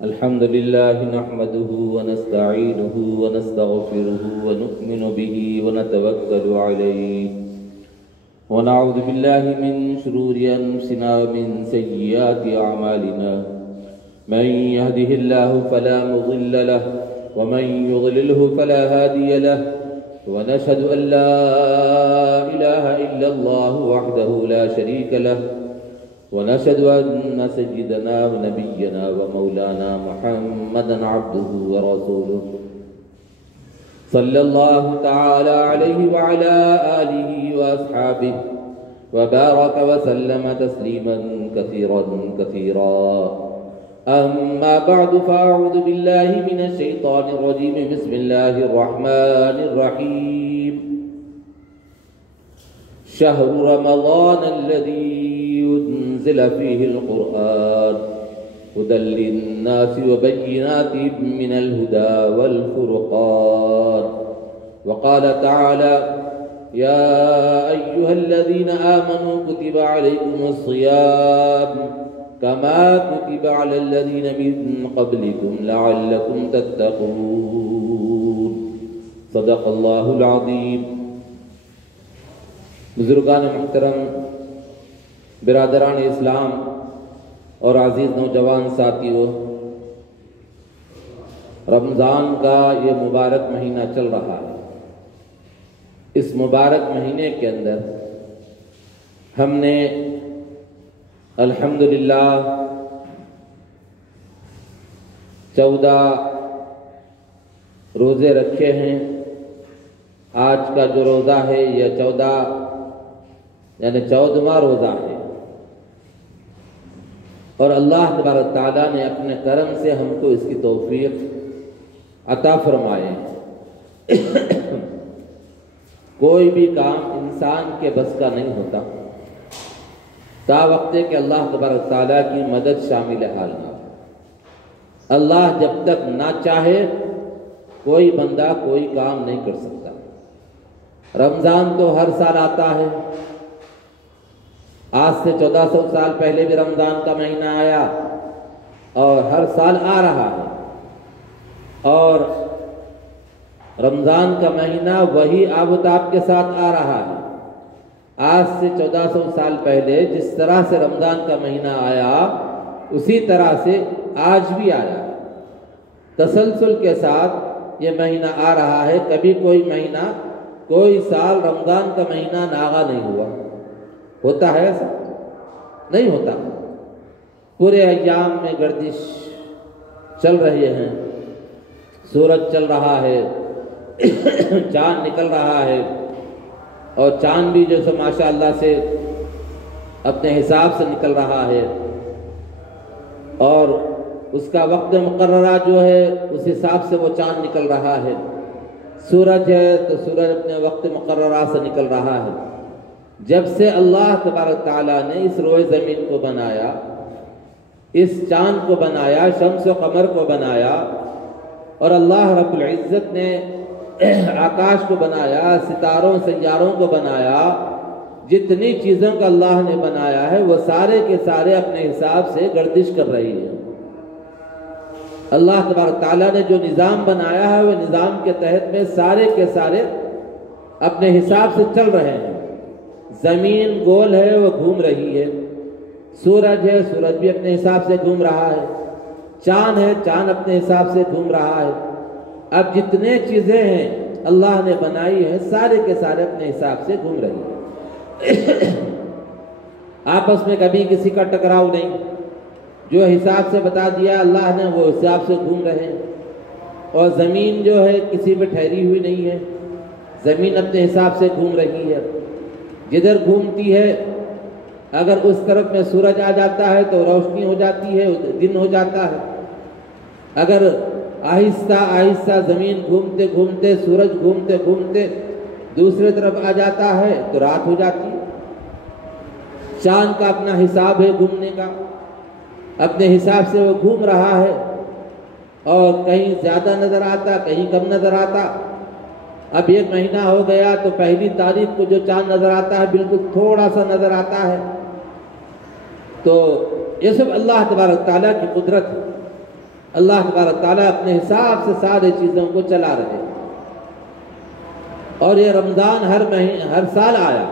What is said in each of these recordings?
الحمد لله نحمده ونستعينه ونستغفره ونؤمن به ونتوكل عليه ونعوذ بالله من شرور أنفسنا ومن سيئات أعمالنا من يهده الله فلا مضل له ومن يضلله فلا هادي له ونشهد أن لا إله إلا الله وحده لا شريك له ونشهد أن سيدنا ونبينا ومولانا محمدا عبده ورسوله صلى الله تعالى عليه وعلى آله وأصحابه وبارك وسلم تسليما كثيرا كثيرا. أما بعد فأعوذ بالله من الشيطان الرجيم. بسم الله الرحمن الرحيم. شهر رمضان الذي أنزل فيه القرآن هدى للناس وبينات من الهدى والفرقان. وقال تعالى: يا أيها الذين آمنوا كتب عليكم الصيام كما كتب على الذين من قبلكم لعلكم تتقون. صدق اللہ العظیم. بزرگان محترم، برادران اسلام اور عزیز نوجوان ساتھیوں، رمضان کا یہ مبارک مہینہ چل رہا ہے. اس مبارک مہینے کے اندر ہم نے الحمدللہ 14 روزے رکھے ہیں. آج کا جو روزہ ہے یہ 14واں روزہ ہے، اور اللہ تبارک تعالیٰ نے اپنے کرم سے ہم کو اس کی توفیق عطا فرمائے. کوئی بھی کام انسان کے بس کا نہیں ہوتا تا وقت کہ اللہ تبارک تعالیٰ کی مدد شامل حال نہ. اللہ جب تک نہ چاہے کوئی بندہ کوئی کام نہیں کر سکتا. رمضان تو ہر سال آتا ہے. آج سے 1400 سال پہلے بھی رمضان کا مہینہ آیا اور ہر سال آ رہا ہے. اور رمضان کا مہینہ وہی آب و تاب کے ساتھ آ رہا ہے. آج سے 1400 سال پہلے جس طرح سے رمضان کا مہینہ آیا اسی طرح سے آج بھی آیا. تسلسل کے ساتھ یہ مہینہ آ رہا ہے. کبھی کوئی مہینہ کوئی سال رمضان کا مہینہ ناغا نہیں ہوا. ہوتا ہے ایسا؟ نہیں ہوتا. پورے ایام میں گردش چل رہے ہیں. سورج چل رہا ہے، چاند نکل رہا ہے، اور چاند بھی جو سو ماشاءاللہ سے اپنے حساب سے نکل رہا ہے، اور اس کا وقت مقررہ جو ہے اس حساب سے وہ چاند نکل رہا ہے. سورج ہے تو سورج اپنے وقت مقررہ سے نکل رہا ہے. جب سے اللہ تبارک تعالیٰ نے اس روئے زمین کو بنایا، اس چاند کو بنایا، شمس و قمر کو بنایا، اور اللہ رب العزت نے آکاش کو بنایا، ستاروں سیاروں کو بنایا، جتنی چیزوں کا اللہ نے بنایا ہے وہ سارے کے سارے اپنے حساب سے گردش کر رہی ہیں. اللہ تبارک تعالیٰ نے جو نظام بنایا ہے وہ نظام کے تحت میں سارے کے سارے اپنے حساب سے چل رہے ہیں. زمین گول ہے، وہ گھوم رہی ہے. سورج ہے، سورج بھی اپنے حساب سے گھوم رہا ہے. چاند ہے، چاند اپنے حساب سے گھوم رہا ہے. اب جتنے چیزیں ہیں اللہ نے بنائی ہیں سارے کے سارے اپنے حساب سے گھوم رہی ہیں. آپس میں کبھی کسی کا ٹکراؤ نہیں. جو حساب سے بتا دیا اللہ نے وہ حساب سے گھوم رہے ہیں. اور زمین جو ہے کسی پہ ٹھہری ہوئی نہیں ہے. زمین اپنے حساب سے گھوم رہی ہے. جدھر گھومتی ہے اگر اس طرف میں سورج آ جاتا ہے تو روشنی ہو جاتی ہے، دن ہو جاتا ہے. اگر آہستہ آہستہ زمین گھومتے گھومتے، سورج گھومتے گھومتے دوسرے طرف آ جاتا ہے تو رات ہو جاتی ہے. چاند کا اپنا حساب ہے گھومنے کا، اپنے حساب سے وہ گھوم رہا ہے، اور کہیں زیادہ نظر آتا، کہیں کم نظر آتا. اب ایک مہینہ ہو گیا تو پہلی تاریخ کو جو چاند نظر آتا ہے بالکل تھوڑا سا نظر آتا ہے. تو یہ سب اللہ تبارک تعالیٰ کی قدرت ہے. اللہ تبارک تعالیٰ اپنے حساب سے سارے چیزوں کو چلا رہے ہیں۔ اور یہ رمضان ہر سال آیا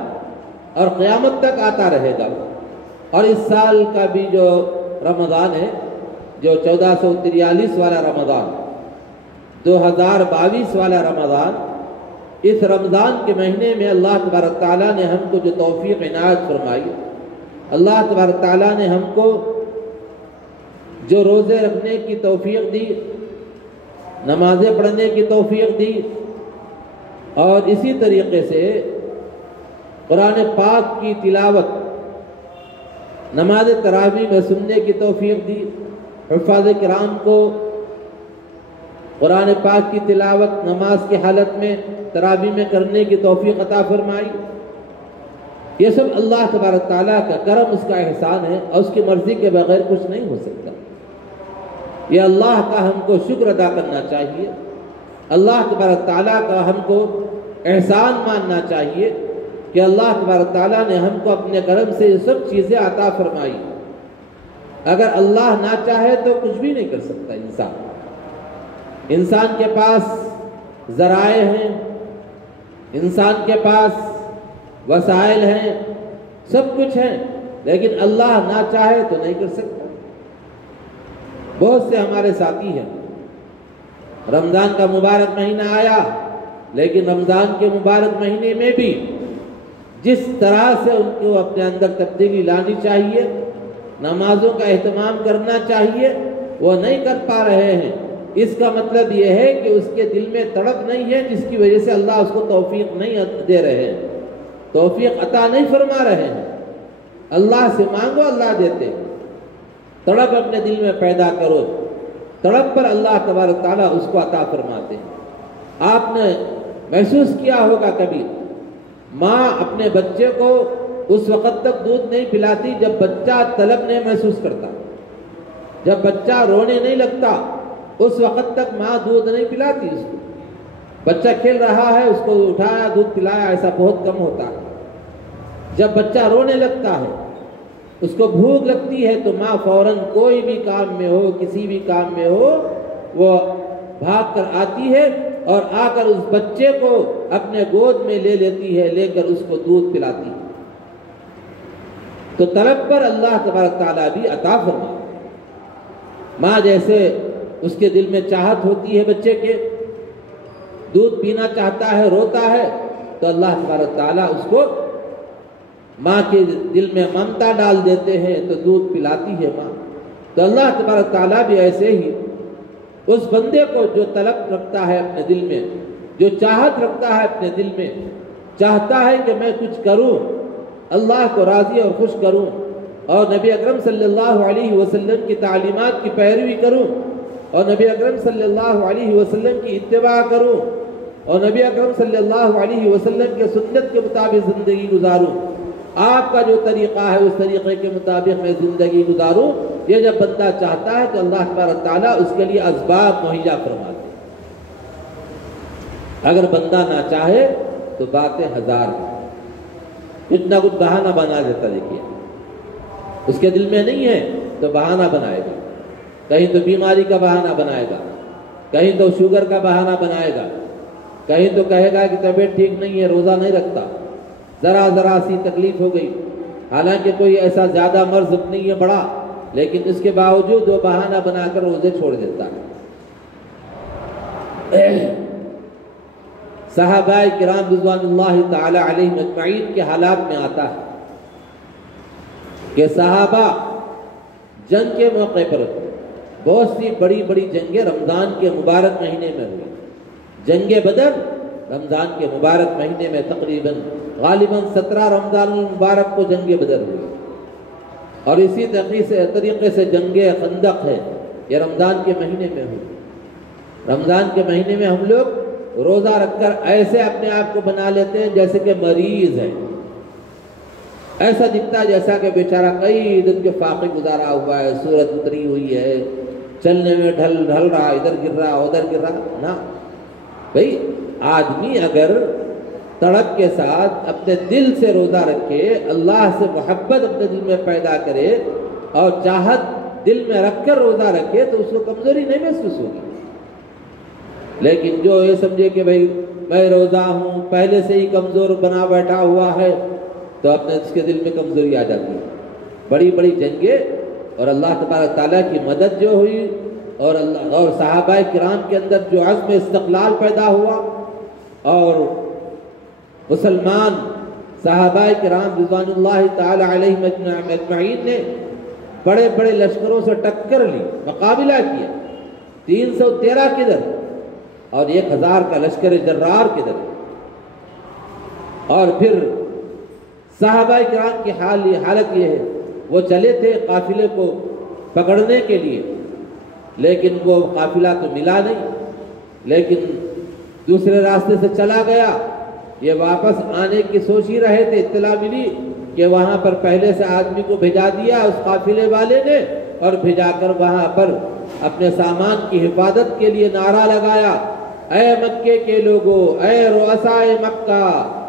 اور قیامت تک آتا رہے گا۔ اور اس سال کا بھی جو رمضان ہے، جو 1443 والا رمضان، 2022 والا رمضان، اس رمضان کے مہینے میں اللہ تبارک تعالیٰ نے ہم کو جو توفیق عنایت فرمائی، اللہ تبارک تعالیٰ نے ہم کو جو روزے رکھنے کی توفیق دی، نمازیں پڑھنے کی توفیق دی، اور اسی طریقے سے قرآن پاک کی تلاوت نماز تراویح میں سننے کی توفیق دی، حفاظ کرام کو قرآن پاک کی تلاوت نماز کی حالت میں تراویح میں کرنے کی توفیق عطا فرمائی۔ یہ سب اللہ تبارک تعالیٰ کا کرم، اس کا احسان ہے، اور اس کی مرضی کے بغیر کچھ نہیں ہو سکتا۔ یہ اللہ کا ہم کو شکر ادا کرنا چاہیے، اللہ تبارک تعالیٰ کا ہم کو احسان ماننا چاہیے کہ اللہ تبارک تعالیٰ نے ہم کو اپنے کرم سے یہ سب چیزیں عطا فرمائی۔ اگر اللہ نہ چاہے تو کچھ بھی نہیں کر سکتا انسان کے پاس ذرائع ہیں، انسان کے پاس وسائل ہیں، سب کچھ ہے، لیکن اللہ نہ چاہے تو نہیں کر سکتا۔ بہت سے ہمارے ساتھی ہیں، رمضان کا مبارک مہینہ آیا، لیکن رمضان کے مبارک مہینے میں بھی جس طرح سے ان کو اپنے اندر تبدیلی لانی چاہیے، نمازوں کا اہتمام کرنا چاہیے، وہ نہیں کر پا رہے ہیں۔ اس کا مطلب یہ ہے کہ اس کے دل میں تڑپ نہیں ہے، جس کی وجہ سے اللہ اس کو توفیق نہیں دے رہے ہیں، توفیق عطا نہیں فرما رہے ہیں۔ اللہ سے مانگو، اللہ دیتے۔ تڑپ اپنے دل میں پیدا کرو، تڑپ پر اللہ تبارک تعالیٰ اس کو عطا فرماتے ہیں۔ آپ نے محسوس کیا ہوگا کبھی، ماں اپنے بچے کو اس وقت تک دودھ نہیں پلاتی جب بچہ طلب نہیں محسوس کرتا، جب بچہ رونے نہیں لگتا اس وقت تک ماں دودھ نہیں پلاتی اس کو۔ بچہ کھیل رہا ہے، اس کو اٹھایا دودھ پلایا، ایسا بہت کم ہوتا ہے۔ جب بچہ رونے لگتا ہے، اس کو بھوک لگتی ہے، تو ماں فوراً کوئی بھی کام میں ہو، کسی بھی کام میں ہو، وہ بھاگ کر آتی ہے اور آ کر اس بچے کو اپنے گود میں لے لیتی ہے، لے کر اس کو دودھ پلاتی ہے۔ تو طلب پر اللہ تبارک تعالیٰ بھی عطا فرماتا ہے۔ ماں جیسے اس کے دل میں چاہت ہوتی ہے بچے کے، دودھ پینا چاہتا ہے، روتا ہے، تو اللہ تبارک تعالیٰ اس کو ماں کے دل میں ممتا ڈال دیتے ہیں تو دودھ پلاتی ہے ماں۔ تو اللہ تبارک تعالیٰ بھی ایسے ہی اس بندے کو جو طلب رکھتا ہے اپنے دل میں، جو چاہت رکھتا ہے اپنے دل میں، چاہتا ہے کہ میں کچھ کروں، اللہ کو راضی اور خوش کروں، اور نبی اکرم صلی اللہ علیہ وسلم کی تعلیمات کی پیروی کروں، اور نبی اکرم صلی اللہ علیہ وسلم کی اتباع کروں، اور نبی اکرم صلی اللہ علیہ وسلم کے سنت کے مطابق زندگی گزاروں، آپ کا جو طریقہ ہے اس طریقے کے مطابق میں زندگی گزاروں، یہ جب بندہ چاہتا ہے تو اللہ تبارک تعالیٰ اس کے لیے اسباب مہیا فرماتے ہیں۔ اگر بندہ نہ چاہے تو باتیں ہزار ہیں، کچھ نہ کچھ بہانہ بنا دیتا۔ دیکھیے اس کے دل میں نہیں ہے تو بہانہ بنائے گا، کہیں تو بیماری کا بہانہ بنائے گا، کہیں تو شوگر کا بہانہ بنائے گا، کہیں تو کہے گا کہ طبیعت ٹھیک نہیں ہے، روزہ نہیں رکھتا، ذرا سی تکلیف ہو گئی، حالانکہ کوئی ایسا زیادہ مرض نہیں ہے بڑا، لیکن اس کے باوجود وہ بہانہ بنا کر روزے چھوڑ دیتا ہے۔ صحابہ کرام رضوان اللہ تعالی علیہم اجمعین کے حالات میں آتا ہے کہ صحابہ جنگ کے موقع پر بہت سی بڑی بڑی جنگیں رمضان کے مبارک مہینے میں ہوئی۔ جنگ بدر رمضان کے مبارک مہینے میں تقریباً غالباً 17 رمضان المبارک کو جنگ بدر ہوئی، اور اسی طریقے سے جنگ خندق ہے، یہ رمضان کے مہینے میں ہوئی۔ رمضان کے مہینے میں ہم لوگ روزہ رکھ کر ایسے اپنے آپ کو بنا لیتے ہیں جیسے کہ مریض ہے، ایسا دکھتا ہے جیسا کہ بیچارہ کئی دن کے فاقے گزارا ہوا ہے، سورج اتری ہوئی ہے، چلنے میں ڈھل رہا، ادھر گر رہا ادھر گر رہا۔ نا بھئی، آدمی اگر تڑپ کے ساتھ اپنے دل سے روزہ رکھے، اللہ سے محبت اپنے دل میں پیدا کرے اور چاہت دل میں رکھ کر روزہ رکھے تو اس کو کمزوری نہیں محسوس ہوگی. لیکن جو یہ سمجھے کہ بھئی میں روزہ ہوں، پہلے سے ہی کمزور بنا بیٹھا ہوا ہے، تو اپنے اس کے دل میں کمزوری آ جاتی ہے. بڑی بڑی جنگیں اور اللہ تبارک تعالیٰ کی مدد جو ہوئی اور صحابہ کرام کے اندر جو عزم استقلال پیدا ہوا، اور مسلمان صحابہ کرام رضوان اللہ تعالی علیہم اجمعین نے بڑے بڑے لشکروں سے ٹکر لی، مقابلہ کیا. 313 کدھر اور 1000 کا لشکر جرار کدھر. اور پھر صحابہ کرام کی حالت یہ ہے، وہ چلے تھے قافلے کو پکڑنے کے لیے، لیکن وہ قافلہ تو ملا نہیں، لیکن دوسرے راستے سے چلا گیا. یہ واپس آنے کی سوچ ہی رہے تھے، اطلاع ملی کہ وہاں پر پہلے سے آدمی کو بھیجا دیا اس قافلے والے نے، اور بھیجا کر وہاں پر اپنے سامان کی حفاظت کے لیے نعرہ لگایا، اے مکے کے لوگوں، اے رؤسائے مکہ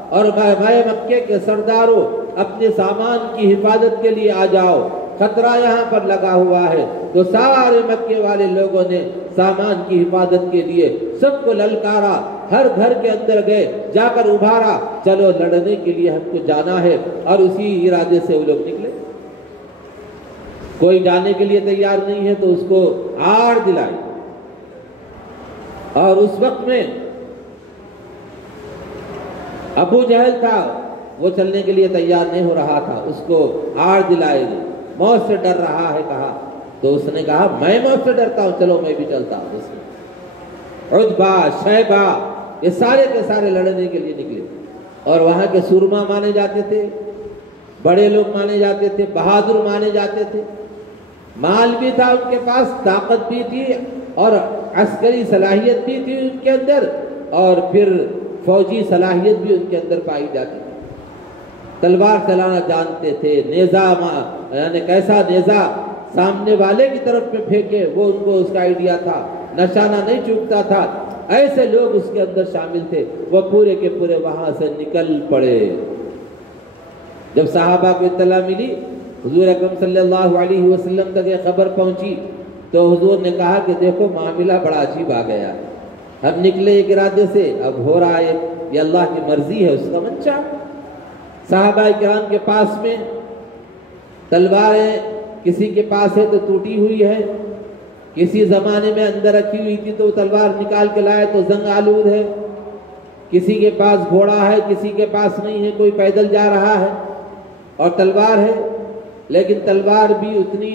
اور اے مکے کے سرداروں، اپنے سامان کی حفاظت کے لیے آ جاؤ، خطرہ یہاں پر لگا ہوا ہے. تو سارے مکے والے لوگوں نے سامان کی حفاظت کے لیے سب کو للکارا، ہر گھر کے اندر گئے، جا کر ابھارا، چلو لڑنے کے لیے ہم کو جانا ہے. اور اسی ارادے سے وہ لوگ نکلے. کوئی جانے کے لیے تیار نہیں ہے تو اس کو آڑ دلائی. اور اس وقت میں ابو جہل تھا، وہ چلنے کے لیے تیار نہیں ہو رہا تھا، اس کو آڑ دلائے گی، موت سے ڈر رہا ہے کہا. تو اس نے کہا میں موت سے ڈرتا ہوں، چلو میں بھی چلتا ہوں. اس میں عتبہ، شیبہ، یہ سارے کے سارے لڑنے کے لیے نکلے. اور وہاں کے سورما مانے جاتے تھے، بڑے لوگ مانے جاتے تھے، بہادر مانے جاتے تھے. مال بھی تھا ان کے پاس، طاقت بھی تھی اور عسکری صلاحیت بھی تھی ان کے اندر، اور پھر فوجی صلاحیت بھی ان کے اندر پائی جاتی تھی. تلوار چلانا جانتے تھے، نیزہ یعنی کیسا نیزہ سامنے والے کی طرف میں پھینکے وہ ان کو اس کا آئیڈیا تھا، نشانہ نہیں چوکتا تھا. ایسے لوگ اس کے اندر شامل تھے. وہ پورے کے پورے وہاں سے نکل پڑے. جب صحابہ کو اطلاع ملی، حضور اکرم صلی اللہ علیہ وسلم تک یہ خبر پہنچی، تو حضور نے کہا کہ دیکھو معاملہ بڑا عجیب آ گیا. ہم نکلے ایک ارادے سے، اب ہو رہا ہے یہ اللہ کی مرضی ہے، اس کا منشا. صحابہ کرام کے پاس میں تلواریں کسی کے پاس ہے تو ٹوٹی ہوئی ہے، کسی زمانے میں اندر رکھی ہوئی تھی تو تلوار نکال کے لائے تو زنگ آلود ہے. کسی کے پاس گھوڑا ہے، کسی کے پاس نہیں ہے، کوئی پیدل جا رہا ہے اور تلوار ہے، لیکن تلوار بھی اتنی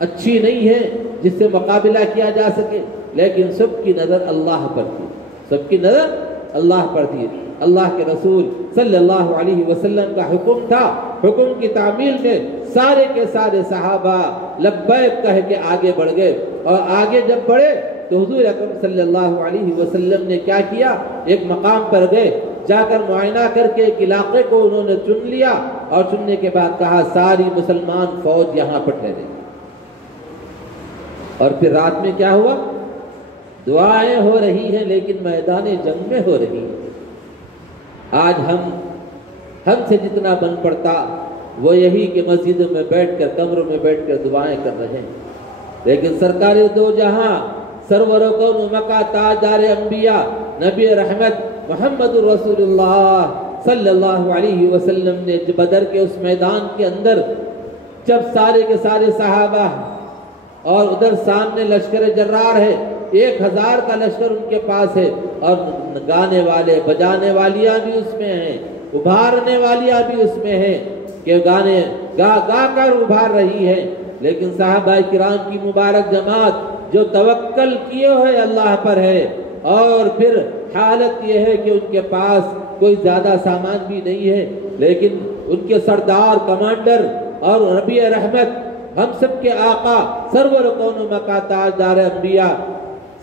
اچھی نہیں ہے جس سے مقابلہ کیا جا سکے. لیکن سب کی نظر اللہ پر تھی، سب کی نظر اللہ پر تھی. اللہ کے رسول صلی اللہ علیہ وسلم کا حکم تھا. حکم کی تعمیل میں سارے کے سارے صحابہ لبیک کہہ کے آگے بڑھ گئے. اور آگے جب بڑھے تو حضور اکرم صلی اللہ علیہ وسلم نے کیا کیا، ایک مقام پر گئے، جا کر معائنہ کر کے ایک علاقے کو انہوں نے چن لیا، اور چننے کے بعد کہا ساری مسلمان فوج یہاں پر ٹھہرے. اور پھر رات میں کیا ہوا، دعائیں ہو رہی ہیں لیکن میدان جنگ میں ہو رہی ہیں. آج ہم سے جتنا بن پڑتا وہ یہی کہ مسجدوں میں بیٹھ کر، کمروں میں بیٹھ کر دعائیں کر رہے ہیں. لیکن سرکار دو جہاں، سرور کون مکہ، تاجدار انبیاء، نبی رحمت محمد رسول اللہ صلی اللہ علیہ وسلم نے بدر کے اس میدان کے اندر جب سارے کے سارے صحابہ اور ادھر سامنے لشکر جرار ہے، 1000 کا لشکر ان کے پاس ہے، اور گانے والے بجانے والیاں بھی اس میں ہیں، ابھارنے والیاں بھی اس میں ہیں کہ گانے گا کر ابھار رہی ہے. لیکن صحابہ کرام کی مبارک جماعت جو توکل کیے ہوئے اللہ پر ہے، اور پھر حالت یہ ہے کہ ان کے پاس کوئی زیادہ سامان بھی نہیں ہے، لیکن ان کے سردار، کمانڈر اور نبی رحمت، ہم سب کے آقا، سرور کون مکہ، تاجدار انبیاء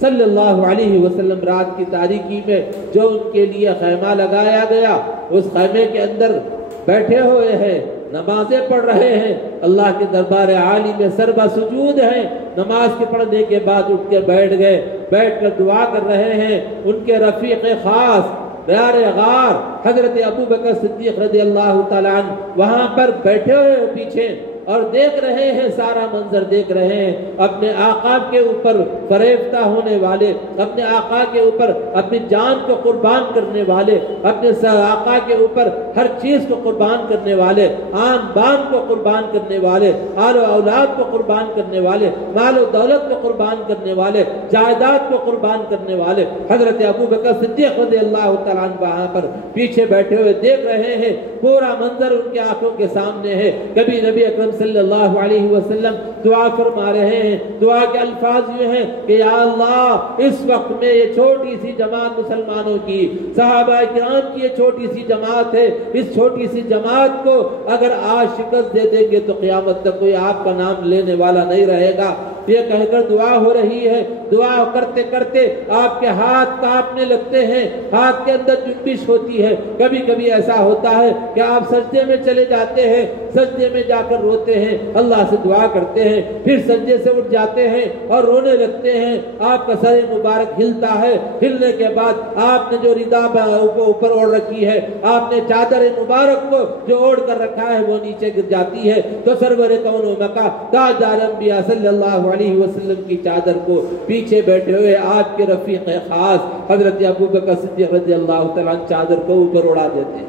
صلی اللہ علیہ وسلم، رات کی تاریکی میں جو ان کے لیے خیمہ لگایا گیا، اس خیمے کے اندر بیٹھے ہوئے ہیں، نمازیں پڑھ رہے ہیں، اللہ کے دربار عالی میں سربا سجود ہیں. نماز کے پڑھنے کے بعد اٹھ کے بیٹھ گئے، بیٹھ کر دعا کر رہے ہیں. ان کے رفیق خاص یار غار حضرت ابو بکر صدیق رضی اللہ تعالیٰ عنہ وہاں پر بیٹھے ہوئے پیچھے، اور دیکھ رہے ہیں، سارا منظر دیکھ رہے ہیں، اپنے آقا کے اوپر فریفتہ ہونے والے، اپنے آقا کے اوپر اپنی جان کو قربان کرنے والے، اپنے آقا کے اوپر ہر چیز کو قربان کرنے والے، آن بان کو قربان کرنے والے، آل و اولاد کو قربان کرنے والے، مال و دولت کو قربان کرنے والے، جائیداد کو قربان کرنے والے حضرت ابوبکر صدیق رضی اللہ تعالیٰ عنہ وہاں پر پیچھے بیٹھے ہوئے دیکھ رہے ہیں، پورا منظر ان کی آنکھوں کے سامنے ہے۔ کبھی نبی اکرم صلی اللہ علیہ وسلم دعا فرما رہے ہیں، دعا کے الفاظ یہ ہیں کہ یا اللہ اس وقت میں یہ چھوٹی سی جماعت مسلمانوں کی، صحابہ کرام کی یہ چھوٹی سی جماعت ہے، اس چھوٹی سی جماعت کو اگر آج شکست دے دیں گے تو قیامت تک کوئی آپ کا نام لینے والا نہیں رہے گا۔ یہ کہہ کر دعا ہو رہی ہے، دعا کرتے کرتے آپ کے ہاتھ کانپنے لگتے ہیں، ہاتھ کے اندر جنبش ہوتی ہے۔ کبھی کبھی ایسا ہوتا ہے کہ آپ سجدے میں چلے جاتے ہیں، سجدے میں جا کر روتے ہیں، اللہ سے دعا کرتے ہیں، پھر سجدے سے اٹھ جاتے ہیں اور رونے لگتے ہیں، آپ کا سر مبارک ہلتا ہے، ہلنے کے بعد آپ نے جو ردا اوپر اوڑھ رکھی ہے، آپ نے چادر مبارک کو جو اوڑھ کر رکھا ہے وہ نیچے گر جاتی ہے، تو سرور کون و مکا تاجدار انبیاء صلی اللہ علیہ وسلم کی چادر کو پیچھے بیٹھے ہوئے آپ کے رفیق خاص حضرت ابوبکر صدیق رضی اللہ تعالیٰ عنہ چادر کو اوپر اڑا دیتے ہیں،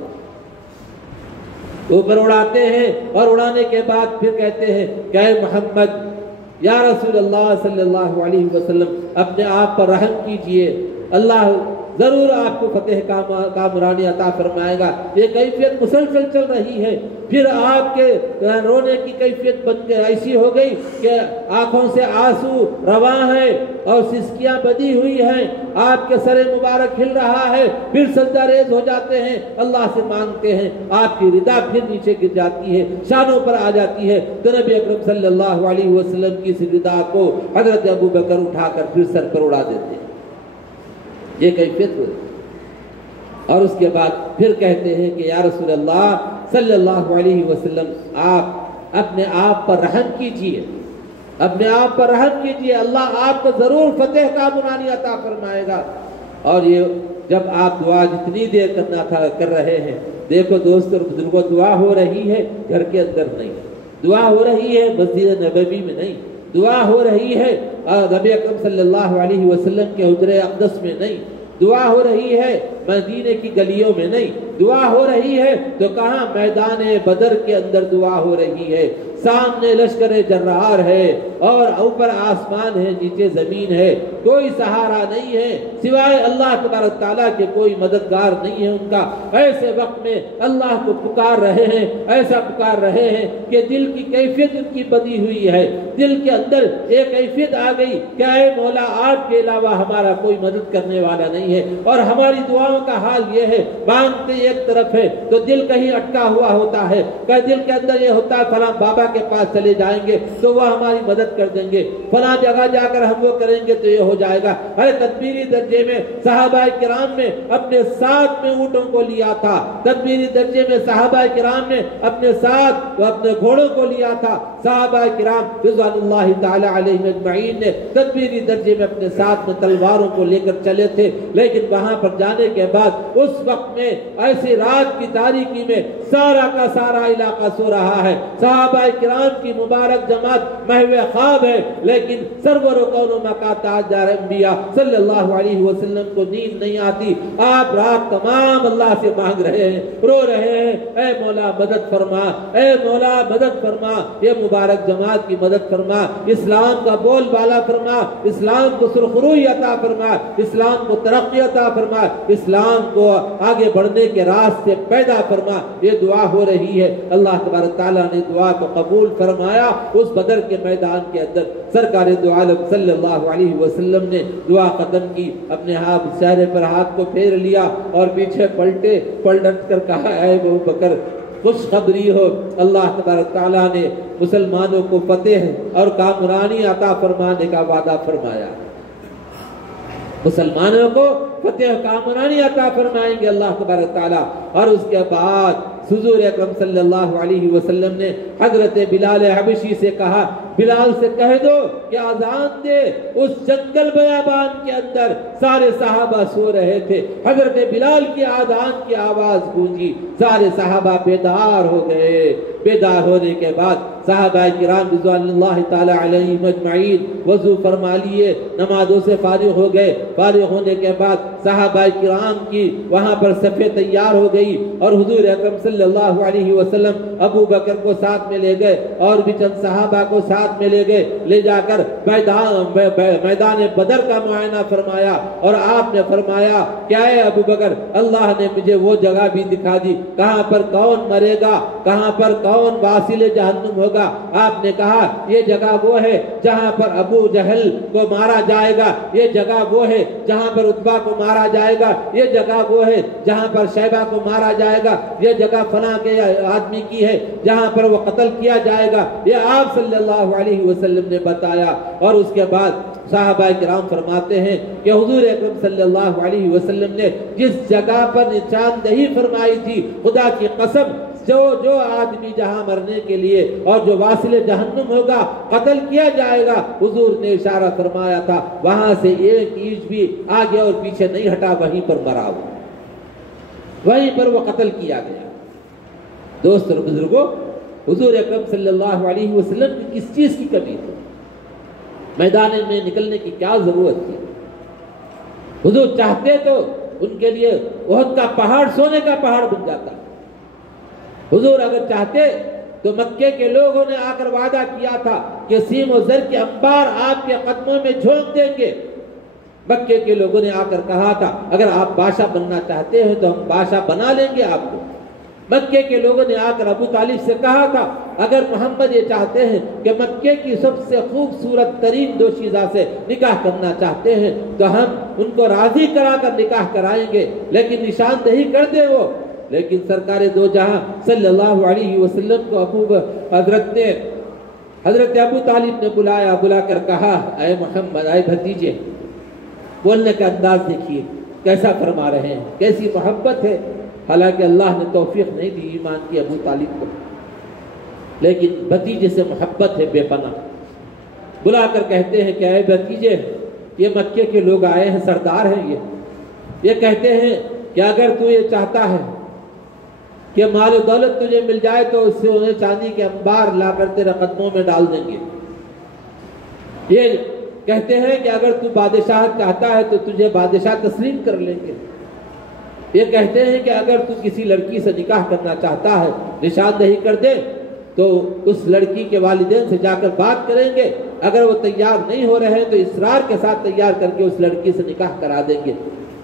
اوپر اڑاتے ہیں، اور اڑانے کے بعد پھر کہتے ہیں کہ اے محمد یا رسول اللہ صلی اللہ علیہ وسلم اپنے آپ پر رحم کیجئے، اللہ ضرور آپ کو فتح کامرانی عطا فرمائے گا۔ یہ کیفیت مسلسل چل رہی ہے، پھر آپ کے رونے کی کیفیت بن کے ایسی ہو گئی کہ آنکھوں سے آنسو رواں ہے اور سسکیاں بدی ہوئی ہیں، آپ کے سر مبارک ہل رہا ہے، پھر سجدہ ریز ہو جاتے ہیں، اللہ سے مانگتے ہیں، آپ کی ردا پھر نیچے گر جاتی ہے، شانوں پر آ جاتی ہے، تو نبی اکرم صلی اللہ علیہ وسلم کی اس ردا کو حضرت ابوبکر اٹھا کر پھر سر پر اڑا دیتے ہیں۔ یہ کیفیت ہوئی، اور اس کے بعد پھر کہتے ہیں کہ یا رسول اللہ صلی اللہ علیہ وسلم آپ اپنے آپ پر رحم کیجئے، اپنے آپ پر رحم کیجئے، اللہ آپ کو ضرور فتح کامرانی عطا فرمائے گا۔ اور یہ جب آپ دعا جتنی دیر کرنا تھا کر رہے ہیں، دیکھو دوست اور بزرگوں، دعا ہو رہی ہے گھر کے اندر نہیں، دعا ہو رہی ہے مسجد نبوی میں نہیں، دعا ہو رہی ہے نبی اکرم صلی اللہ علیہ وسلم کے حجرہ اقدس میں نہیں، دعا ہو رہی ہے مدینے کی گلیوں میں نہیں، دعا ہو رہی ہے تو کہاں میدان بدر کے اندر دعا ہو رہی ہے، سامنے لشکر جرار ہے اور اوپر آسمان ہے، نیچے زمین ہے، کوئی سہارا نہیں ہے سوائے اللہ تبارک تعالیٰ کے، کوئی مددگار نہیں ہے ان کا۔ ایسے وقت میں اللہ کو پکار رہے ہیں، ایسا پکار رہے ہیں کہ دل کی کیفیت ان کی بدی ہوئی ہے، دل کے اندر ایک کیفیت آ گئی کہ اے مولا آپ کے علاوہ ہمارا کوئی مدد کرنے والا نہیں ہے، اور ہماری دعاؤں کا حال یہ ہے، مانگتے ایک طرف ہے تو دل کہیں اٹکا ہوا ہوتا ہے، کہ دل کے اندر یہ ہوتا ہے فلاں بابا کے پاس چلے جائیں گے تو وہ ہماری مدد کر دیں گے، فلاں جگہ جا کر ہم وہ کریں گے تو یہ ہو جائے گا۔ ارے تدبیری درجے میں صحابہ کرام نے اپنے ساتھ میں اونٹوں کو لیا تھا، تدبیری درجے میں صحابہ کرام نے اپنے ساتھ اپنے گھوڑوں کو لیا تھا، صحابہ کرام رضوان اللہ تعالی علیہم اجمعین نے تدبیری درجے میں اپنے ساتھ میں تلواروں کو لے کر چلے تھے، لیکن وہاں پر جانے کے بعد اس وقت میں ایسی رات کی تاریکی میں سارا کا سارا علاقہ سو رہا ہے، صحابہ کرام کی مبارک جماعت محو خواب ہے، لیکن سرور و کون و مکا تاجدار انبیاء صلی اللہ علیہ وسلم کو نیند نہیں آتی، آپ رات تمام اللہ سے مانگ رہے ہیں، رو رہے ہیں، اے مولا مدد فرما، اے مولا مدد فرما، یہ مبارک جماعت کی مدد فرما، اسلام کا بول بالا فرما، اسلام کو سرخروئی عطا فرما، اسلام کو ترقی عطا فرما، اسلام کو آگے بڑھنے کے راستے پیدا فرما۔ یہ دعا ہو رہی ہے، اللہ تبارک تعالیٰ نے دعا کو قبول فرمایا۔ اس بدر کے میدان کے اندر سرکار دو عالم صلی اللہ علیہ وسلم نے دعا ختم کی، اپنے چہرے پر ہاتھ کو پھیر لیا اور پیچھے پلٹ کر کہا، اے ابو بکر خوشخبری ہو، اللہ تبارک تعالیٰ نے مسلمانوں کو فتح اور کامرانی عطا فرمانے کا وعدہ فرمایا، مسلمانوں کو فتح کامرانی عطا فرمائیں گے اللہ تبارک تعالیٰ۔ اور اس کے بعد حضور اکرم صلی اللہ علیہ وسلم نے حضرت بلال حبشی سے کہا، بلال سے کہہ دو کہ اذان دے۔ اس جنگل بیابان کے اندر سارے صحابہ سو رہے تھے، حضرت بلال کی اذان کی آواز گونجی، سارے صحابہ بیدار ہو گئے۔ بیدار ہونے کے بعد صحابہ کرام رضوان اللہ تعالی علیہم اجمعین وضو فرما لیے، نمازوں سے فارغ ہو گئے۔ فارغ ہونے کے بعد صحابہ کرام کی وہاں پر صفیں تیار ہو گئی، اور حضور اکرم صلی اللہ علیہ وسلم ابو بکر کو ساتھ میں لے گئے اور بھی چند صحابہ کو ساتھ میں لے گئے، لے جا کر میدان بدر کا معائنہ فرمایا، اور آپ نے فرمایا کیا ہے ابو بکر، اللہ نے مجھے وہ جگہ بھی دکھا دی کہاں پر کون مرے گا، کہاں پر کون واصل جہنم ہوگا۔ آپ نے کہا یہ جگہ وہ ہے جہاں پر ابو جہل کو مارا جائے گا، یہ جگہ وہ ہے جہاں پر عتبہ کو مارا جائے گا، یہ جگہ وہ ہے جہاں پر شیبہ کو مارا جائے گا، یہ جگہ فلاں کے آدمی کی ہے جہاں پر وہ قتل کیا جائے گا، یہ آپ صلی اللہ علیہ وسلم نے بتایا۔ اور اس کے بعد صحابہ کرام فرماتے ہیں کہ حضور اکرم صلی اللہ علیہ وسلم نے جس جگہ پر نشاندہی فرمائی تھی، خدا کی قسم جو آدمی جہاں مرنے کے لیے اور جو واصل جہنم ہوگا، قتل کیا جائے گا، حضور نے اشارہ فرمایا تھا وہاں سے ایک اینچ بھی آگے اور پیچھے نہیں ہٹا، وہیں پر مرا ہوا، وہیں پر وہ قتل کیا گیا۔ دوست اور بزرگوں، حضور اکرم صلی اللہ علیہ وسلم کی کس چیز کی کمی تھی؟ میدان میں نکلنے کی کیا ضرورت تھی؟ حضور چاہتے تو ان کے لیے احد کا پہاڑ سونے کا پہاڑ بن جاتا۔ حضور اگر چاہتے تو مکے کے لوگوں نے آ کر وعدہ کیا تھا کہ سیم و زر کے انبار آپ کے قدموں میں جھونک دیں گے۔ مکے کے لوگوں نے آ کر کہا تھا اگر آپ بادشاہ بننا چاہتے ہیں تو ہم بادشاہ بنا لیں گے آپ کو۔ مکے کے لوگوں نے آ کر ابو طالب سے کہا تھا اگر محمد یہ چاہتے ہیں کہ مکے کی سب سے خوبصورت ترین دوشیزہ سے نکاح کرنا چاہتے ہیں تو ہم ان کو راضی کرا کر نکاح کرائیں گے، لیکن نشاندہی کر دے وہ۔ لیکن سرکار دو جہاں صلی اللہ علیہ وسلم کو حضرت ابو طالب نے بلا کر کہا اے محمد، اے بھتیجے، بولنے کا انداز دیکھیے کیسا فرما رہے ہیں، کیسی محبت ہے۔ حالانکہ اللہ نے توفیق نہیں دی ایمان کی ابو طالب کو، لیکن بھتیجے سے محبت ہے بے پناہ۔ بلا کر کہتے ہیں کہ اے بھتیجے، یہ مکے کے لوگ آئے ہیں، سردار ہیں یہ کہتے ہیں کہ اگر تو یہ چاہتا ہے کہ مال و دولت تجھے مل جائے تو اس سے انہیں چاندی کے انبار لا کر تیرے قدموں میں ڈال دیں گے۔ یہ کہتے ہیں کہ اگر تو بادشاہت چاہتا ہے تو تجھے بادشاہ تسلیم کر لیں گے۔ یہ کہتے ہیں کہ اگر تو کسی لڑکی سے نکاح کرنا چاہتا ہے، نشاندہی کر دے تو اس لڑکی کے والدین سے جا کر بات کریں گے، اگر وہ تیار نہیں ہو رہے ہیں تو اصرار کے ساتھ تیار کر کے اس لڑکی سے نکاح کرا دیں گے۔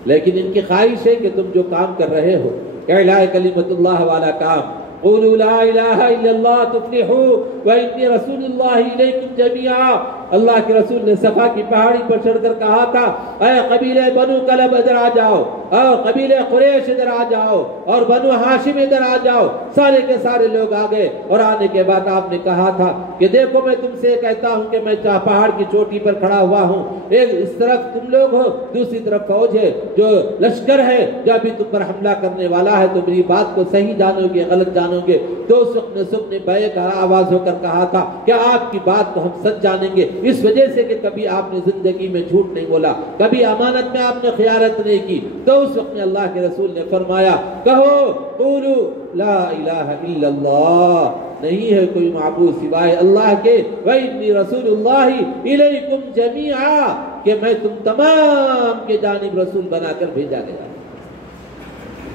لیکن ان کی خواہش ہے کہ تم جو کام کر رہے ہو اعلاء کلمت اللہ والا کام، قولوا لا الہ الا اللہ تفلحوا وانی رسول اللہ الیکم جمیعا۔ اللہ کے رسول نے صفا کی پہاڑی پر چڑھ کر کہا تھا اے قبیلہ بنو کلب ادھر آ جاؤ، اور قبیلہ قریش ادھر آ جاؤ، اور بنو ہاشم ادھر آ جاؤ۔ سارے کے سارے لوگ آ گئے، اور آنے کے بعد آپ نے کہا تھا کہ دیکھو میں تم سے کہتا ہوں کہ میں پہاڑ کی چوٹی پر کھڑا ہوا ہوں، ایک اس طرف تم لوگ ہو، دوسری طرف فوج ہے جو لشکر ہے جو ابھی تم پر حملہ کرنے والا ہے، تو میری بات کو صحیح جانو گے غلط جانو گے؟ تو اس وقت نے سب نے بے آواز ہو کر کہا تھا کہ آپ کی بات کو ہم سچ جانیں گے، اس وجہ سے کہ کبھی آپ نے زندگی میں جھوٹ نہیں بولا، کبھی امانت میں آپ نے خیانت نہیں کی۔ تو اس وقت میں اللہ کے رسول نے فرمایا کہو قولوا لا الہ الا اللہ، نہیں ہے کوئی معبود سوائے اللہ کے، وانی رسول اللہ الیکم جمیعا، کہ میں تم تمام کے جانب رسول بنا کر بھیجا گیا۔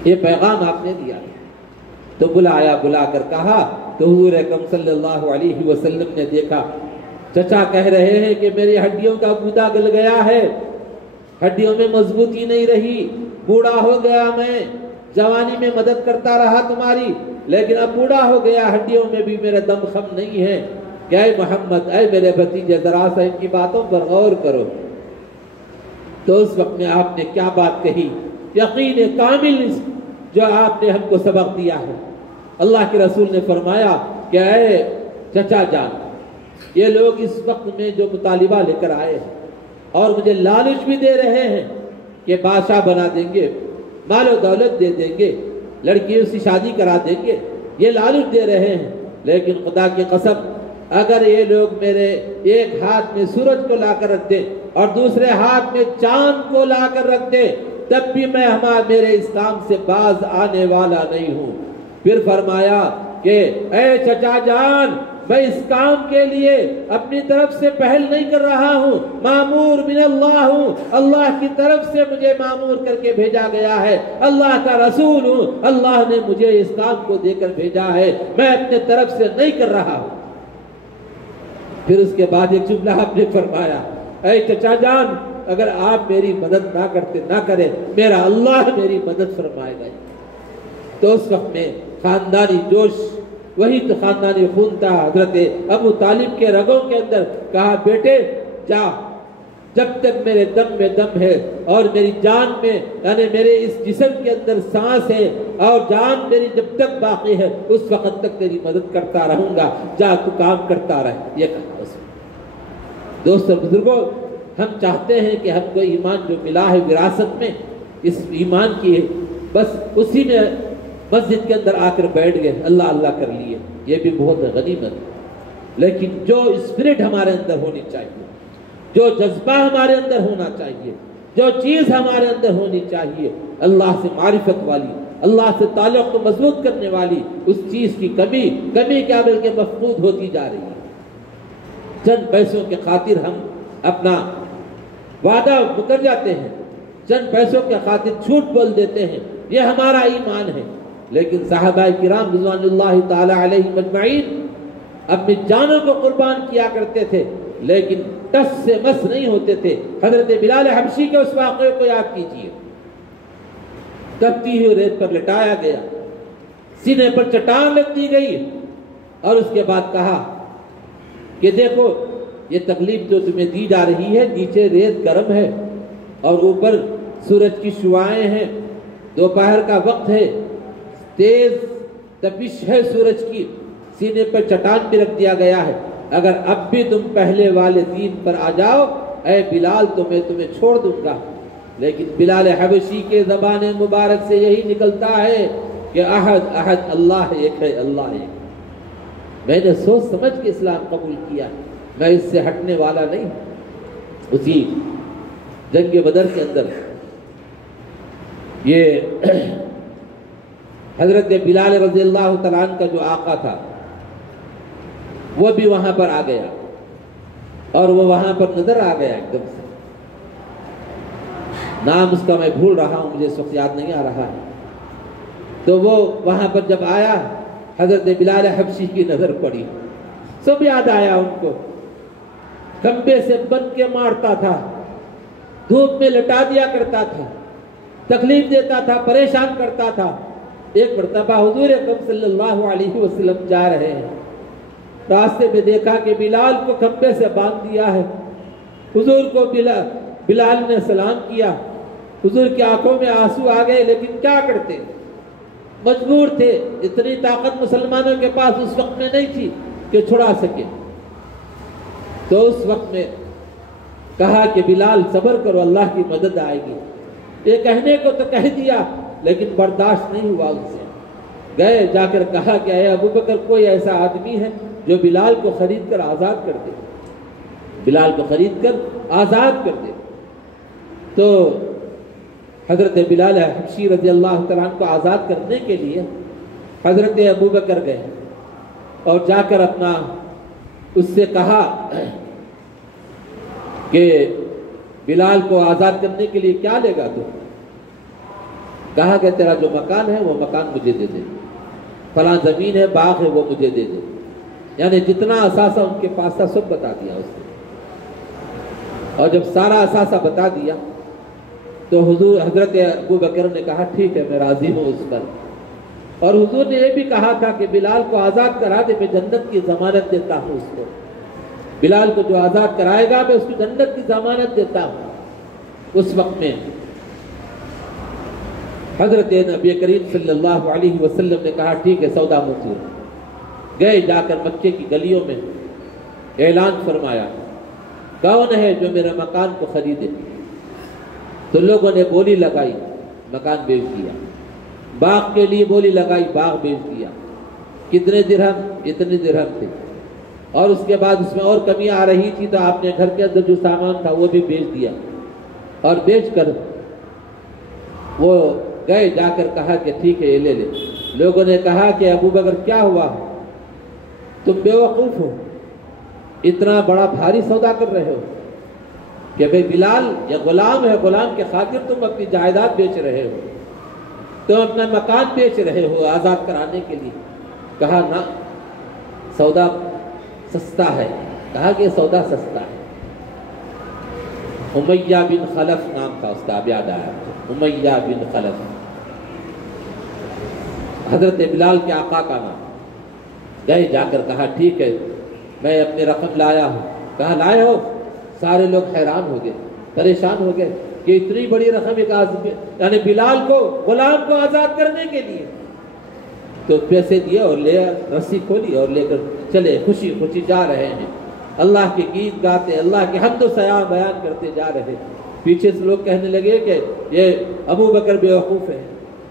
یہ پیغام آپ نے دیا تو بلا کر کہا تو حضور اکرم صلی اللہ علیہ وسلم نے دیکھا چچا کہہ رہے ہیں کہ میری ہڈیوں کا گودا گل گیا ہے، ہڈیوں میں مضبوطی نہیں رہی، بوڑھا ہو گیا، میں جوانی میں مدد کرتا رہا تمہاری، لیکن اب بوڑھا ہو گیا، ہڈیوں میں بھی میرے دم خم نہیں ہے۔ کہ اے محمد، اے میرے بھتیجے، ذرا سا ان کی باتوں پر غور کرو۔ تو اس وقت میں آپ نے کیا بات کہی، یقین کامل جو آپ نے ہم کو سبق دیا ہے۔ اللہ کے رسول نے فرمایا کہ اے چچا جان، یہ لوگ اس وقت میں جو مطالبہ لے کر آئے ہیں اور مجھے لالچ بھی دے رہے ہیں کہ بادشاہ بنا دیں گے، مال و دولت دے دیں گے، لڑکیوں سے شادی کرا دیں گے، یہ لالچ دے رہے ہیں، لیکن خدا کی قسم اگر یہ لوگ میرے ایک ہاتھ میں سورج کو لا کر رکھ دیں اور دوسرے ہاتھ میں چاند کو لا کر رکھ دیں تب بھی میں میرے اس کام سے باز آنے والا نہیں ہوں۔ پھر فرمایا کہ اے چچا جان، میں اس کام کے لیے اپنی طرف سے پہل نہیں کر رہا ہوں، مامور من اللہ ہوں، اللہ کی طرف سے مجھے مامور کر کے بھیجا گیا ہے، اللہ کا رسول ہوں، اللہ نے مجھے اس کام کو دے کر بھیجا ہے، میں اپنے طرف سے نہیں کر رہا ہوں۔ پھر اس کے بعد ایک جملہ آپ نے فرمایا، اے چچا جان، اگر آپ میری مدد نہ کرتے نہ کرے میرا اللہ میری مدد فرمائے گا۔ تو اس وقت میں خاندانی جوش، وہی تو خاندانی خون تھا حضرت ابو طالب کے رگوں کے اندر، کہا بیٹے جا، جب تک میرے دم میں دم ہے اور میری جان میں یعنی میرے اس جسم کے اندر سانس ہے اور جان میری جب تک باقی ہے اس وقت تک تیری مدد کرتا رہوں گا، جا تو کام کرتا رہ، یہ کہا اس نے۔ دوستو بزرگوں، ہم چاہتے ہیں کہ ہم کو ایمان جو ملا ہے وراثت میں، اس ایمان کی بس اسی میں مسجد کے اندر آ کر بیٹھ گئے، اللہ اللہ کر لیے، یہ بھی بہت غنیمت۔ لیکن جو اسپرٹ ہمارے اندر ہونی چاہیے، جو جذبہ ہمارے اندر ہونا چاہیے، جو چیز ہمارے اندر ہونی چاہیے، اللہ سے معرفت والی، اللہ سے تعلق کو مضبوط کرنے والی، اس چیز کی کمی کیا بلکہ مفقود ہوتی جا رہی ہے۔ چند پیسوں کے خاطر ہم اپنا وعدہ مکر جاتے ہیں، چند پیسوں کے خاطر جھوٹ بول دیتے ہیں، یہ ہمارا ایمان ہے۔ لیکن صحابہ کرام رضوان اللہ تعالی علیہم اجمعین اپنی جانوں کو قربان کیا کرتے تھے لیکن ٹس سے مس نہیں ہوتے تھے۔ حضرت بلال حبشی کے اس واقعے کو یاد کیجئے، تپتی ہوئی ریت پر لٹایا گیا، سینے پر چٹان رکھ دی گئی اور اس کے بعد کہا کہ دیکھو یہ تکلیف جو تمہیں دی جا رہی ہے، نیچے ریت گرم ہے اور اوپر سورج کی شعاعیں ہیں، دوپہر کا وقت ہے، تیز تپش ہے سورج کی، سینے پر چٹان بھی رکھ دیا گیا ہے، اگر اب بھی تم پہلے والے دین پر آ جاؤ اے بلال تو میں تمہیں چھوڑ دوں گا۔ لیکن بلال حبشی کے زبان مبارک سے یہی نکلتا ہے کہ احد احد، اللہ ایک ہے، اللہ ایک۔ میں نے سوچ سمجھ کے اسلام قبول کیا، میں اس سے ہٹنے والا نہیں۔ اسی جنگ بدر کے اندر یہ حضرت بلال رضی اللہ تعالیٰ عنہ کا جو آقا تھا وہ بھی وہاں پر آ گیا اور وہ وہاں پر نظر آ گیا ایک دم سے، نام اس کا میں بھول رہا ہوں، مجھے اس وقت یاد نہیں آ رہا ہے۔ تو وہ وہاں پر جب آیا حضرت بلال حبشی کی نظر پڑی، سب یاد آیا ان کو، کھمبے سے بند کے مارتا تھا، دھوپ میں لٹا دیا کرتا تھا، تکلیف دیتا تھا، پریشان کرتا تھا۔ ایک مرتبہ حضور اکرم صلی اللہ علیہ وسلم جا رہے ہیں، راستے میں دیکھا کہ بلال کو کھمبے سے باندھ دیا ہے۔ حضور کو بلال نے سلام کیا، حضور کی آنکھوں میں آنسو آ گئے، لیکن کیا کرتے، مجبور تھے، اتنی طاقت مسلمانوں کے پاس اس وقت میں نہیں تھی کہ چھڑا سکے۔ تو اس وقت میں کہا کہ بلال صبر کرو، اللہ کی مدد آئے گی۔ یہ کہنے کو تو کہہ دیا لیکن برداشت نہیں ہوا ان سے، گئے جا کر کہا کہ اے ابو بکر کوئی ایسا آدمی ہے جو بلال کو خرید کر آزاد کر دے، بلال کو خرید کر آزاد کر دے۔ تو حضرت بلال حبشی رضی اللہ تعالیٰ عنہ کو آزاد کرنے کے لیے حضرت ابو بکر گئے اور جا کر اپنا اس سے کہا کہ بلال کو آزاد کرنے کے لیے کیا لے گا تو؟ کہا کہ تیرا جو مکان ہے وہ مکان مجھے دے دے، فلاں زمین ہے، باغ ہے، وہ مجھے دے دے، یعنی جتنا اثاثہ ان کے پاس تھا سب بتا دیا اس نے۔ اور جب سارا اثاثہ بتا دیا تو حضرت ابو بکر نے کہا ٹھیک ہے میں راضی ہوں اس پر، اور حضور نے یہ بھی کہا تھا کہ بلال کو آزاد کرا دے، میں جنت کی ضمانت دیتا ہوں اس کو، بلال کو جو آزاد کرائے گا میں اس کو جنت کی ضمانت دیتا ہوں۔ اس وقت میں حضرت نبی کریم صلی اللہ علیہ وسلم نے کہا ٹھیک ہے سودا منظور۔ گئے جا کر مکے کی گلیوں میں اعلان فرمایا کون ہے جو میرے مکان کو خریدے؟ تو لوگوں نے بولی لگائی، مکان بیچ دیا، باغ کے لیے بولی لگائی، باغ بیچ دیا۔ کتنے درہم؟ اتنے درہم تھے۔ اور اس کے بعد اس میں اور کمی آ رہی تھی تو آپ نے گھر کے اندر جو سامان تھا وہ بھی بیچ دیا، اور بیچ کر وہ گئے، جا کر کہا کہ ٹھیک ہے یہ لے لے۔ لوگوں نے کہا کہ ابو بکر کیا ہوا، تم بے وقوف ہو، اتنا بڑا بھاری سودا کر رہے ہو کہ بھئی بلال یا غلام ہے، غلام کے خاطر تم اپنی جائیداد بیچ رہے ہو، تم اپنا مکان بیچ رہے ہو آزاد کرانے کے لیے۔ کہا نہ، سودا سستا ہے۔ کہا کہ سودا سستا ہے۔ امیہ بن خلف نام تھا اس کا، اب یاد آیا، امیہ بن خلف، حضرت بلال کے آقا کا نام۔ گئے، جا کر کہا ٹھیک ہے میں اپنی رقم لایا ہوں۔ کہا لائے ہو؟ سارے لوگ حیران ہو گئے، پریشان ہو گئے کہ اتنی بڑی رقم ایک آدمی، یعنی بلال کو، غلام کو آزاد کرنے کے لیے۔ تو پیسے دیے اور لے، رسی کھولی اور لے کر چلے، خوشی خوشی جا رہے ہیں، اللہ کے گیت گاتے، اللہ کے حمد و ثنا بیان کرتے جا رہے۔ پیچھے سے لوگ کہنے لگے کہ یہ ابو بکر بے وقوف ہے،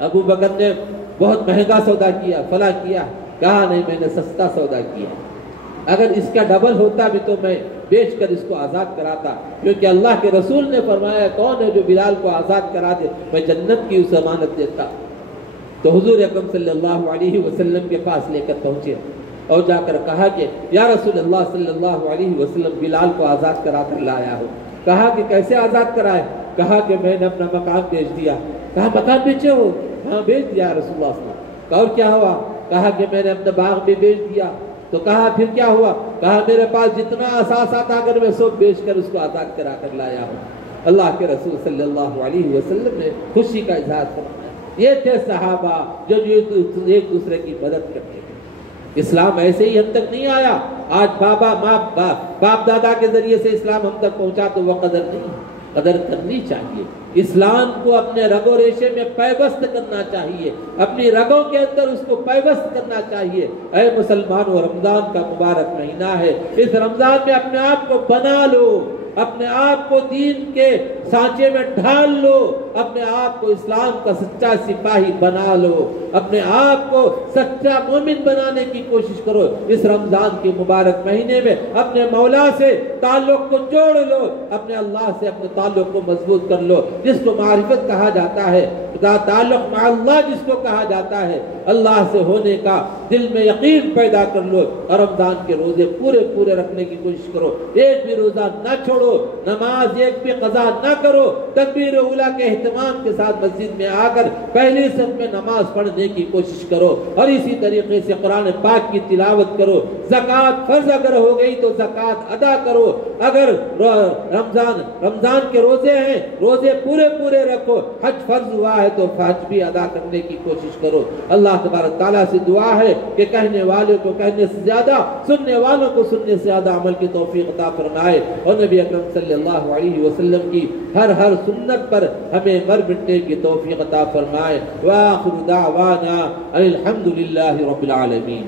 ابو بکر نے بہت مہنگا سودا کیا، فلاں کیا۔ کہا نہیں، میں نے سستا سودا کیا، اگر اس کا ڈبل ہوتا بھی تو میں بیچ کر اس کو آزاد کراتا، کیونکہ اللہ کے رسول نے فرمایا کون ہے جو بلال کو آزاد کرا دے، میں جنت کی اس ضمانت دیتا۔ تو حضور اکرم صلی اللہ علیہ وسلم کے پاس لے کر پہنچے اور جا کر کہا کہ یا رسول اللہ صلی اللہ علیہ وسلم، بلال کو آزاد کرا کر لایا ہو۔ کہا کہ کیسے آزاد کرائے؟ کہا کہ میں نے اپنا مکان بیچ دیا۔ کہا مکان بیچے ہو؟ ہاں بیچ دیا رسول اللہ صلی اللہ علیہ وسلم۔ اور کیا ہوا؟ کہا کہ میں نے اپنا باغ بھی بیچ دیا۔ تو کہا پھر کیا ہوا؟ کہا میرے پاس جتنا اثاثہ تھا اگر میں سب بیچ کر اس کو آزاد کرا کر لایا ہوں۔ اللہ کے رسول صلی اللہ علیہ وسلم نے خوشی کا اظہار فرمایا۔ یہ تھے صحابہ جو ایک دوسرے کی مدد کرتے تھے۔ اسلام ایسے ہی ہم تک نہیں آیا، آج باپ دادا کے ذریعے سے اسلام ہم تک پہنچا تو وہ قدر نہیں، قدر کرنی چاہیے۔ اسلام کو اپنے رگ و ریشے میں پیوست کرنا چاہیے، اپنی رگوں کے اندر اس کو پیوست کرنا چاہیے۔ اے مسلمانوں، رمضان کا مبارک مہینہ ہے، اس رمضان میں اپنے آپ کو بنا لو، اپنے آپ کو دین کے سانچے میں ڈھال لو، اپنے آپ کو اسلام کا سچا سپاہی بنا لو، اپنے آپ کو سچا مومن بنانے کی کوشش کرو۔ اس رمضان کے مبارک مہینے میں اپنے مولا سے تعلق کو جوڑ لو، اپنے اللہ سے اپنے تعلق کو مضبوط کر لو، جس کو معرفت کہا جاتا ہے، تعلق مع اللہ جس کو کہا جاتا ہے، اللہ سے ہونے کا دل میں یقین پیدا کر لو، اور رمضان کے روزے پورے رکھنے کی کوشش کرو۔ ایک بھی روزہ نہ چھوڑو، نماز ایک بھی قضا نہ کرو، تکبیر اولیٰ کے اہتمام کے ساتھ مسجد میں آ کر پہلی صف میں نماز پڑھنے کی کوشش کرو، اور اسی طریقے سے قرآن پاک کی تلاوت کرو۔ زکوٰۃ فرض اگر ہو گئی تو زکوٰۃ ادا کرو، اگر رمضان کے روزے ہیں، روزے پورے رکھو، حج فرض ہوا ہے تو حج بھی ادا کرنے کی کوشش کرو۔ اللہ تبارک تعالیٰ سے دعا ہے کہ کہنے والوں کو کہنے سے زیادہ، سننے والوں کو سننے سے زیادہ عمل کی توفیق عطا فرمائے، اور نبی اکرم صلی اللہ علیہ وسلم کی ہر سنت پر ہمیں مر مٹنے کی توفیق عطا فرمائے۔ وآخر دعوانا الحمد للہ رب العالمین۔